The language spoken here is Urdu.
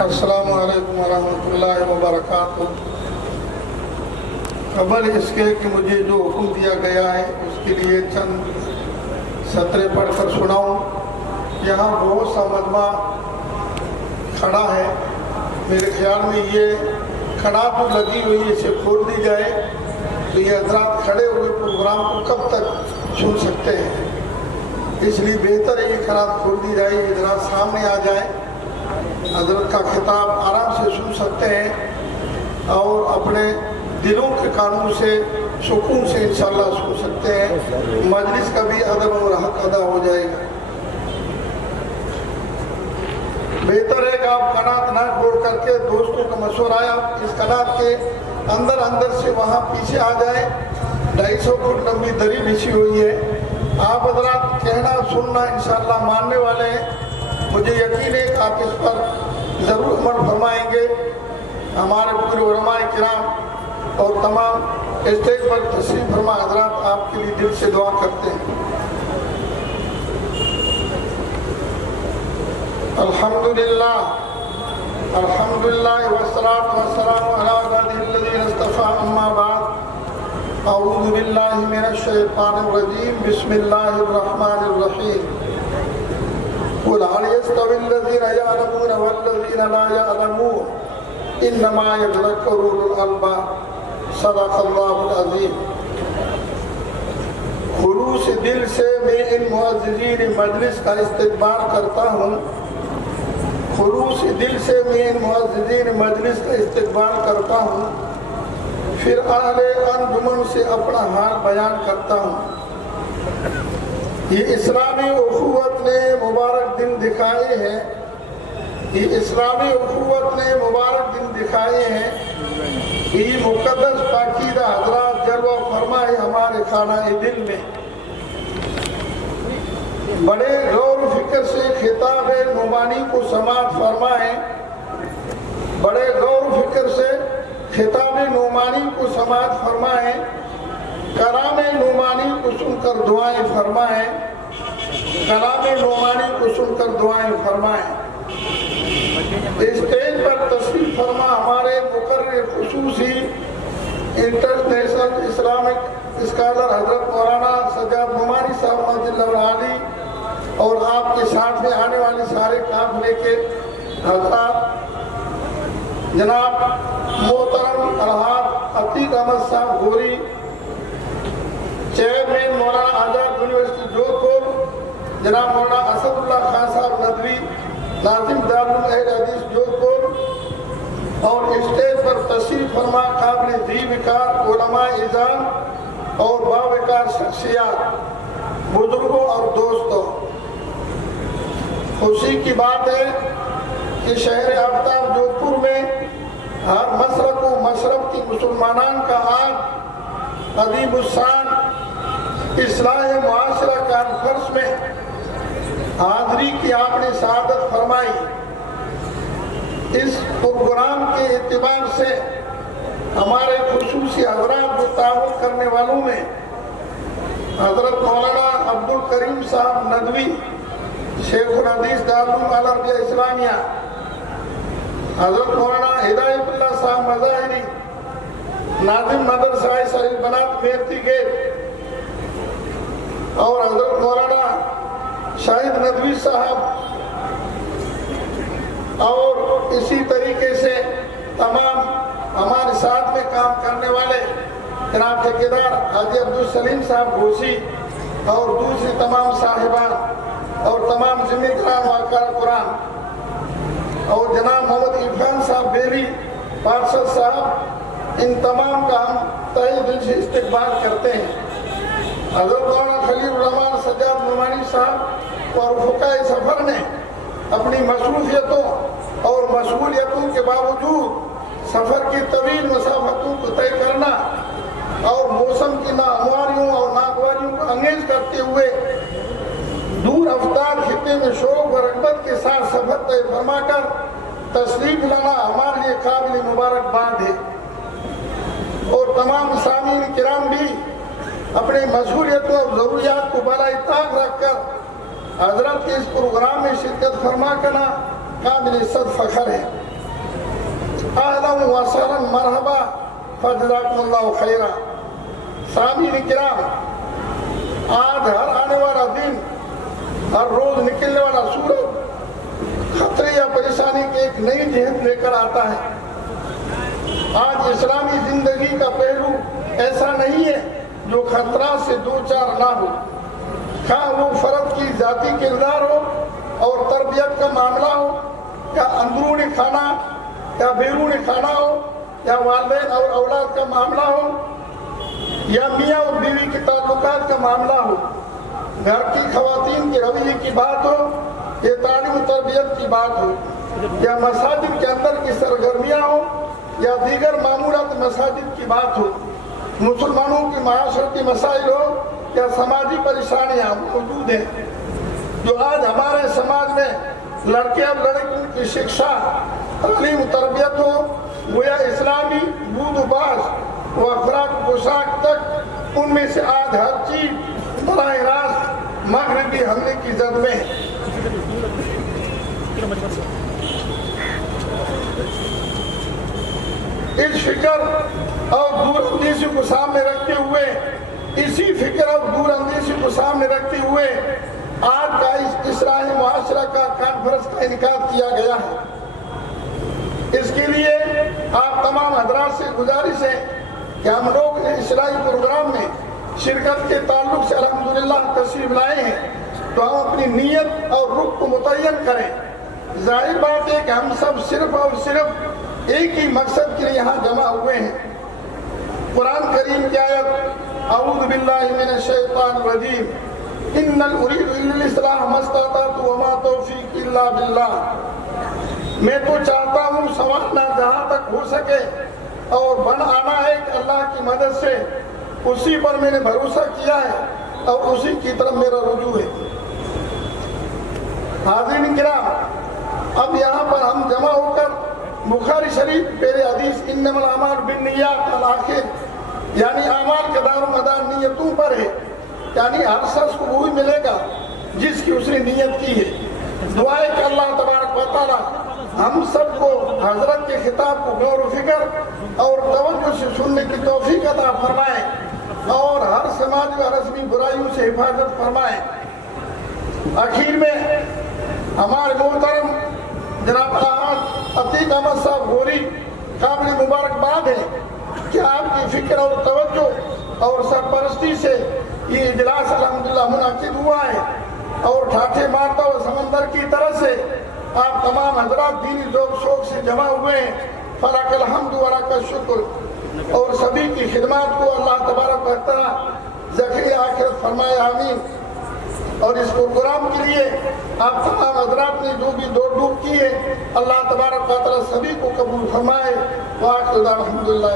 السلام علیکم ورحمۃ اللہ وبرکاتہ۔ قبل اس کے کہ مجھے جو حکم دیا گیا ہے اس کے لیے چند سطریں پڑھ کر سناؤں۔ یہاں بہت سا مجمع کھڑا ہے، میرے خیال میں یہ کھڑا تو لگی ہوئی ہے، اسے کھول دی جائے تو یہ حضرات کھڑے ہوئے پروگرام کو کب تک سن سکتے ہیں، اس لیے بہتر ہے یہ کھڑا کھول دی جائے، حضرات سامنے آ جائے، حضرت کا خطاب آرام سے سن سکتے ہیں اور اپنے دلوں کے کانوں سے سکون سے انشاءاللہ سن سکتے ہیں، مجلس کا بھی ادب اور حق ادا ہو جائے گا۔ بہتر ہے کہ آپ قنات نہ چھوڑ کر کے دوستوں کا مشورہ آیا اس قنات کے اندر سے وہاں پیچھے آ جائے، 250 فٹ لمبی دری بچھی ہوئی ہے، آپ حضرات کہنا سننا انشاءاللہ ماننے والے ہیں، مجھے یقین ہے کہ آپ اس پر ضرور عمل فرمائیں گے۔ ہمارے پورے علماء کرام اور تمام اسٹیج پر تشریف فرما حضرات آپ کے لیے دل سے دعا کرتے ہیں۔ الحمدللہ والصلاة والسلام علی عبادہ الذین اصطفیٰ، اما بعد، اعوذ باللہ من الشیطان الرجیم، بسم اللہ الرحمن الرحیم۔ قل هل يستوي الذين يعلمون والذين لا يعلمون انما يتذكر اولو الالباب، صدق اللہ العظیم۔ خلوص دل سے میں ان معززین مجلس کا استقبال کرتا ہوں، خلوص دل سے میں ان معززین مجلس کا استقبال کرتا ہوں، پھر اہل انجمن سے اپنا حال بیان کرتا ہوں۔ یہ اسلامی اخوت نے مبارک دن دکھائے ہیں، یہ اسلامی اخوت نے مبارک دن دکھائے ہیں، یہ مقدس پاکیزہ حضرات جلوہ فرمائے ہمارے خانہ دل میں۔ بڑے غور و فکر سے خطاب نعمانی کو سماعت فرمائیں، بڑے غور و فکر سے خطاب نعمانی کو سماعت فرمائیں، کلام نعمانی کو سن کر دعائیں فرمائیں، کلام نعمانی کو سن کر دعائیں فرمائیں۔ اسٹیج پر تشریف فرما ہمارے مقرر خصوصی انٹرنیشنل اسلامک اسکالر حضرت مولانا سجاد نعمانی صاحب مجد العالی اور آپ کے ساتھ میں آنے والے سارے قافلے کے حضرات، جناب محترم الحاج عتیق احمد صاحب گوری، چیئرمین مولانا آزاد یونیورسٹی جودھپور، جناب مولانا اسد اللہ خان صاحب ندوی، ناظم دارالعلوم اہل حدیث جودھپور، اور اسٹیج پر تشریف فرما قابل ذی وقار علماء اعظام اور باوقار شخصیات، بزرگوں اور دوستوں، خوشی کی بات ہے کہ شہر آفتاب جودھپور میں ہر مشرق و مشرق کی مسلمانان کا آج عظیم الشان اصلاح معاشرہ کانفرنس میں حاضری کی آپ نے سعادت فرمائی۔ اس پروگرام کے اعتبار سے ہمارے خصوصی حضرات جو تعاون کرنے والوں میں حضرت مولانا عبدالکریم صاحب ندوی، شیخ الحدیث دارالعلوم العربیہ اسلامیہ، حضرت مولانا ہدایت اللہ صاحب مظاہری، ناظم مدرسہ شریف بنات میرتی گیٹ، اور حضرت مولانا شاہد ندوی صاحب، اور اسی طریقے سے تمام ہمارے ساتھ میں کام کرنے والے جناب ٹھیکیدار حاجی عبدالسلیم صاحب گوسی اور دوسری تمام صاحبان اور تمام ذمہ داران واقع قرآن اور جناب محمد عرفان صاحب بیری پارشد صاحب، ان تمام کا ہم تہہ دل سے استقبال کرتے ہیں۔ حضرت مولانا خلیل الرحمان سجاد نعمانی صاحب اور رفقائے سفر نے اپنی مصروفیتوں اور مشغولیتوں کے باوجود سفر کی طویل مسافتوں کو طے کرنا اور موسم کی ناہمواریوں اور ناگواریوں کو انگیز کرتے ہوئے دور افطار خطے میں شوق و رغبت کے ساتھ سفر طے فرما کر تشریف لانا ہمارے لیے قابل مبارکباد ہے، اور تمام سامعین کرام بھی اپنی مشغولیتوں اور ضروریات کو بالائے طاق رکھ کر حضرت کے اس پروگرام میں شرکت فرما کرنا قابل صد فخر ہے. اہلا و سہلا مرحبا فجزاکم اللہ خیرا. سامعین کرام، آج ہر آنے والا دن، ہر روز نکلنے والا سورج خطرے یا پریشانی کی ایک نئی جہت لے کر آتا ہے. آج اسلامی زندگی کا پہلو ایسا نہیں ہے جو خطرات سے دو چار نہ ہو. خواہ وہ فرد کی ذاتی کردار ہو اور تربیت کا معاملہ ہو، یا اندرونی خانہ یا بیرونی خانہ ہو، یا والدین اور اولاد کا معاملہ ہو، یا میاں اور بیوی کے تعلقات کا معاملہ ہو، گھر کی خواتین کے رویے کی بات ہو، یا تعلیم و تربیت کی بات ہو، یا مساجد کے اندر کی سرگرمیاں ہو، یا دیگر معمولات مساجد کی بات ہو، مسلمانوں کی معاشرتی مسائل ہو یا سماجی پریشانیاں موجود ہیں جو آج ہمارے سماج میں لڑکے اور لڑکیوں کی شکشا، تعلیم و تربیت ہو، وہ یا اسلامی بود و باش و افراک پوشاک تک، ان میں سے آج ہر چیز براہ راست مغربی حملے کی زد میں ہے. اس فکر اور دور اندیشی کو سامنے رکھتے ہوئے، اسی فکر اور دور اندیشی کو سامنے رکھتے ہوئے آج کا اس اصلاح معاشرہ کا کانفرنس کا انعقاد کیا گیا ہے. اس کے لیے آپ تمام حضرات سے گزارش ہے کہ ہم لوگ اصلاحی پروگرام میں شرکت کے تعلق سے الحمدللہ تشریف لائے ہیں تو ہم اپنی نیت اور رخ کو متعین کریں. ظاہر بات ہے کہ ہم سب صرف اور صرف ایک ہی مقصد کے لیے یہاں جمع ہوئے ہیں. قرآن کریم کی آیت اعوذ باللہ من الشیطان الرجیم ان اريد الا الاصلاح ما استطعت وما توفیقی الا باللہ. میں تو چاہتا ہوں سنورنا جہاں تک ہو سکے اور بن آنا ہے کہ اللہ کی مدد سے، اسی پر میں نے بھروسہ کیا ہے اور اسی کی طرف میرا رجوع ہے. حاضرین کرام، اب یہاں پر ہم جمع ہو کر بخاری شریف پہلے حدیث انما الاعمال بالنیات الآخر، یعنی اعمال کا دار و مدار نیتوں پر ہے، یعنی ہر شخص کو وہی ملے گا جس کی اس نے نیت کی ہے. دعا ہے کہ اللہ تبارک و تعالی ہم سب کو حضرت کے خطاب کو غور و فکر اور توجہ سے سننے کی توفیق عطا فرمائے اور ہر سماجی و رسمی برائیوں سے حفاظت فرمائے. آخر میں ہمارے محترم جناب عتیق احمد صاحب غوری قابل مبارکباد ہے کہ آپ کی فکر اور توجہ اور سرپرستی سے یہ اجلاس الحمدللہ منعقد ہوا ہے اور ٹھاٹھے مارتا ہوا سمندر کی طرح سے آپ تمام حضرات دینی ذوق شوق سے جمع ہوئے ہیں. فلک الحمد ولک الشکر. اور سبھی کی خدمات کو اللہ تبارک و تعالی ذخیرہ آخرت فرمائے آمین. اور اس پروگرام کے لیے آپ تمام حضرات نے جو بھی دوڑ ڈوب کی ہے اللہ تبارک و تعالی سبھی کو قبول فرمائے. وآخر دعوانا الحمدللہ.